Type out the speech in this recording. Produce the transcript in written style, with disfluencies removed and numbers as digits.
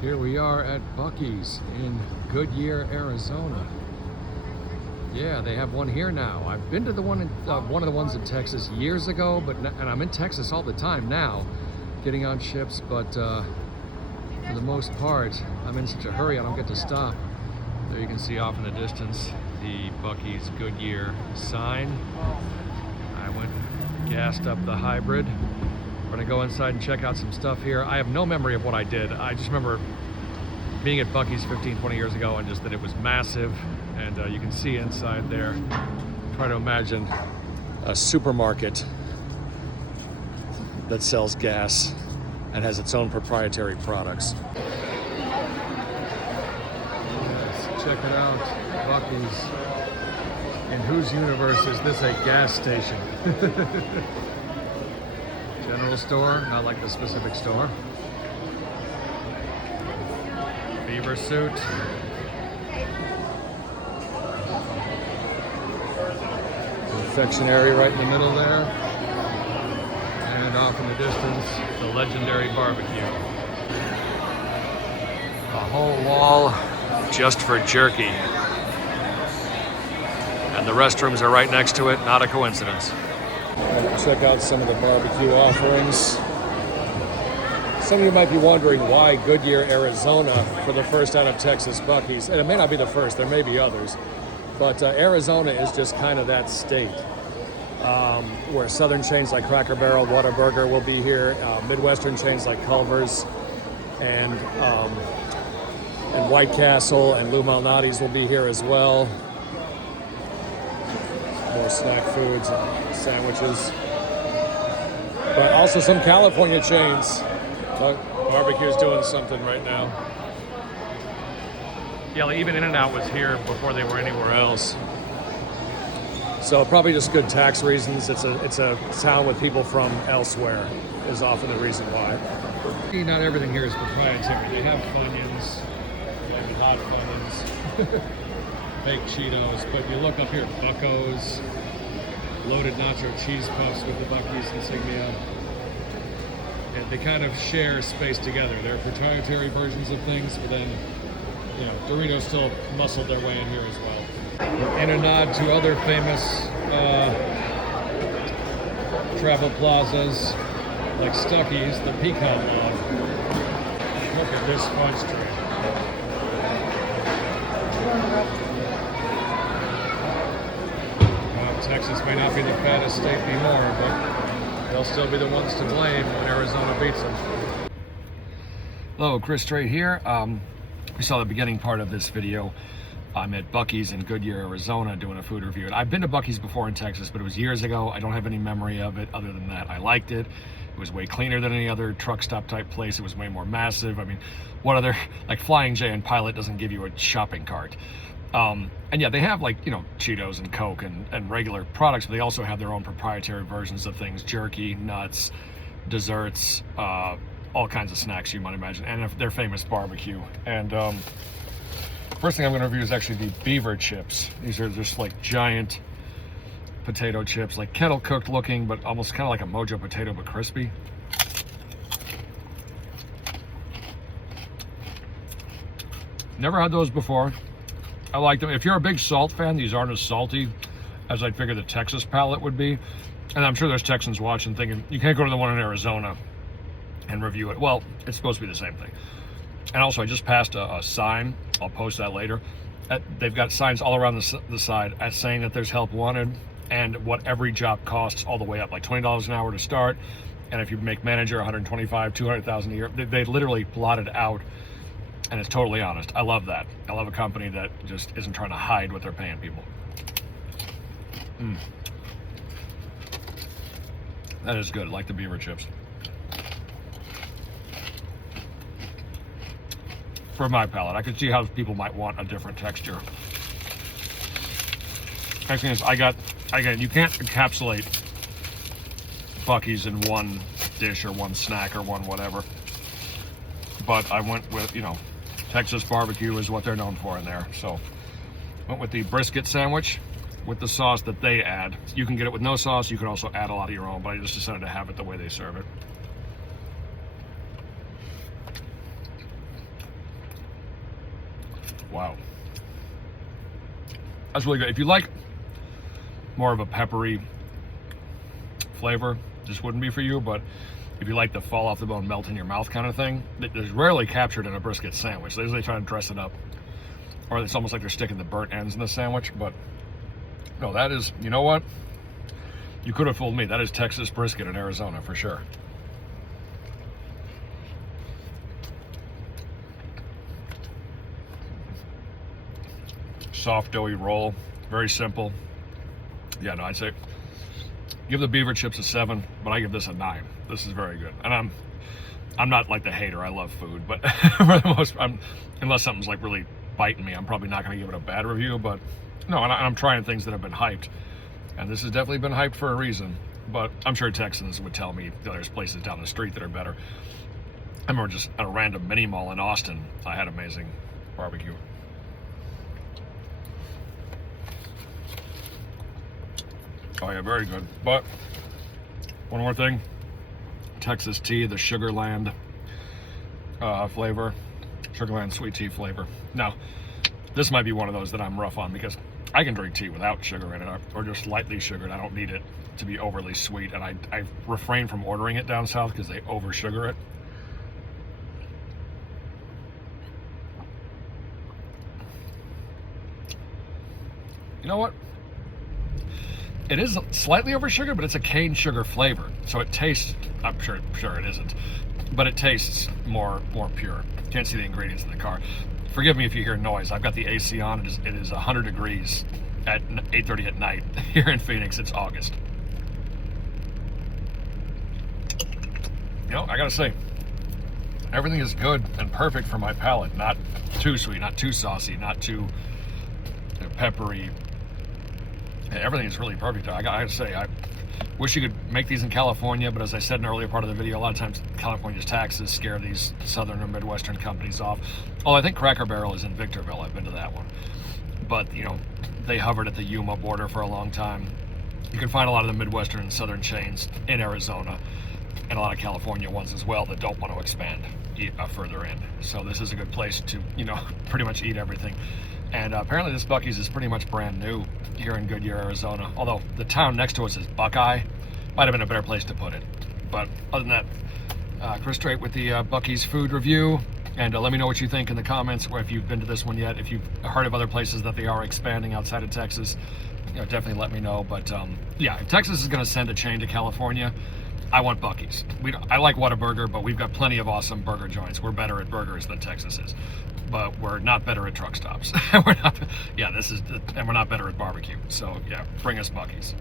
Here we are at Buc-ee's in Goodyear, Arizona. Yeah, they have one here now. I've been to the one of the ones in Texas years ago, and I'm in Texas all the time now, getting on ships. But for the most part, I'm in such a hurry I don't get to stop. There you can see off in the distance the Buc-ee's Goodyear sign. I went gassed up the hybrid. We're gonna go inside and check out some stuff here. I have no memory of what I did. I just remember being at Buc-ee's 15-20 years ago and just that it was massive, and you can see inside there. Try to imagine a supermarket that sells gas and has its own proprietary products. Yes, check it out, Buc-ee's. In whose universe is this a gas station? General store, not like the specific store. Beaver suit. Confectionery right in the middle there. And off in the distance, the legendary barbecue. A whole wall just for jerky. And the restrooms are right next to it, not a coincidence. Check out some of the barbecue offerings. Some of you might be wondering why Goodyear, Arizona for the first out of Texas Buc-ee's. And it may not be the first, there may be others. But Arizona is just kind of that state where southern chains like Cracker Barrel, Whataburger will be here. Midwestern chains like Culver's and White Castle and Lou Malnati's will be here as well. More snack foods and sandwiches. But also some California chains. Barbecue's doing something right now. Yeah, even In-N-Out was here before they were anywhere else. So probably just good tax reasons. It's a town with people from elsewhere is often the reason why. Not everything here is proprietary. They have Funyuns, maybe hot Funyuns, baked Cheetos, but you look up here, Buc-oo's, loaded nacho cheese puffs with the Buc-ee's insignia. And they kind of share space together. They're proprietary versions of things, but then, you know, Doritos still muscled their way in here as well. In a nod to other famous travel plazas like Stuckey's, the Pecan Log. Look at this fudge tray. Well, Texas may not be the fattest state anymore, but they'll still be the ones to blame when Arizona beats them. Hello, Chris Strait here. We saw the beginning part of this video. I'm at Buc-ee's in Goodyear, Arizona, doing a food review. And I've been to Buc-ee's before in Texas, but it was years ago. I don't have any memory of it other than that I liked it. It was way cleaner than any other truck stop type place. It was way more massive. I mean, what other, like Flying J and Pilot doesn't give you a shopping cart. And yeah, they have, like, you know, Cheetos and Coke and regular products, but they also have their own proprietary versions of things, jerky, nuts, desserts, all kinds of snacks you might imagine, and their famous barbecue. And first thing I'm going to review is actually the beaver chips. These are just like giant potato chips, like kettle cooked looking, but almost kind of like a Mojo potato, but crispy. Never had those before. I like them. If you're a big salt fan, these aren't as salty as I'd figure the Texas palate would be. And I'm sure there's Texans watching thinking, you can't go to the one in Arizona and review it. Well, it's supposed to be the same thing. And also, I just passed a sign. I'll post that later. They've got signs all around the side saying that there's help wanted and what every job costs all the way up, like $20 an hour to start. And if you make manager, $125,000, $200,000 a year. They literally plotted out, and it's totally honest. I love that. I love a company that just isn't trying to hide what they're paying people. That is good. I like the beaver chips. For my palate, I could see how people might want a different texture. Next thing is, again, you can't encapsulate Buc-ee's in one dish or one snack or one whatever. But I went with, you know, Texas barbecue is what they're known for in there. So went with the brisket sandwich with the sauce that they add. You can get it with no sauce. You can also add a lot of your own, but I just decided to have it the way they serve it. Wow. That's really good. If you like more of a peppery flavor, this wouldn't be for you, but if you like the fall off the bone, melt in your mouth kind of thing, it is rarely captured in a brisket sandwich. They usually try to dress it up, or it's almost like they're sticking the burnt ends in the sandwich, but no, that is, you know what? You could have fooled me. That is Texas brisket in Arizona for sure. Soft, doughy roll, very simple. Yeah, no, I'd say give the beaver chips a 7, but I give this a 9. This is very good, and I'm not like the hater. I love food, but for the most, unless something's like really biting me, I'm probably not going to give it a bad review. But no, and I'm trying things that have been hyped, and this has definitely been hyped for a reason. But I'm sure Texans would tell me there's places down the street that are better. I remember just at a random mini mall in Austin, I had amazing barbecue. Oh yeah, very good. But one more thing, Texas tea, the Sugarland flavor, Sugarland sweet tea flavor. Now, this might be one of those that I'm rough on because I can drink tea without sugar in it, or just lightly sugared. I don't need it to be overly sweet, and I refrain from ordering it down south because they over sugar it. You know what? It is slightly over sugar, but it's a cane sugar flavor, so it tastes, I'm sure it isn't, but it tastes more pure. Can't see the ingredients in the car. Forgive me if you hear noise. I've got the AC on. It is 100 degrees at 8:30 at night here in Phoenix. It's August. You know, I gotta say, everything is good and perfect for my palate. Not too sweet, not too saucy, not too peppery. Everything is really perfect. I gotta say, I wish you could make these in California, but as I said in an earlier part of the video, a lot of times California's taxes scare these southern or midwestern companies off. Oh, I think Cracker Barrel is in Victorville. I've been to that one. But, you know, they hovered at the Yuma border for a long time. You can find a lot of the midwestern and southern chains in Arizona, and a lot of California ones as well that don't want to expand further in. So this is a good place to, you know, pretty much eat everything. And apparently this Buc-ee's is pretty much brand new here in Goodyear, Arizona. Although the town next to us is Buc-ee. Might have been a better place to put it. But other than that, Chris Strait with the Buc-ee's food review. And let me know what you think in the comments, or if you've been to this one yet. If you've heard of other places that they are expanding outside of Texas, you know, definitely let me know. But yeah, if Texas is going to send a chain to California, I want Buc-ee's. I like Whataburger, but we've got plenty of awesome burger joints. We're better at burgers than Texas is, but we're not better at truck stops. We're not, yeah, and we're not better at barbecue. So yeah, bring us Buc-ee's.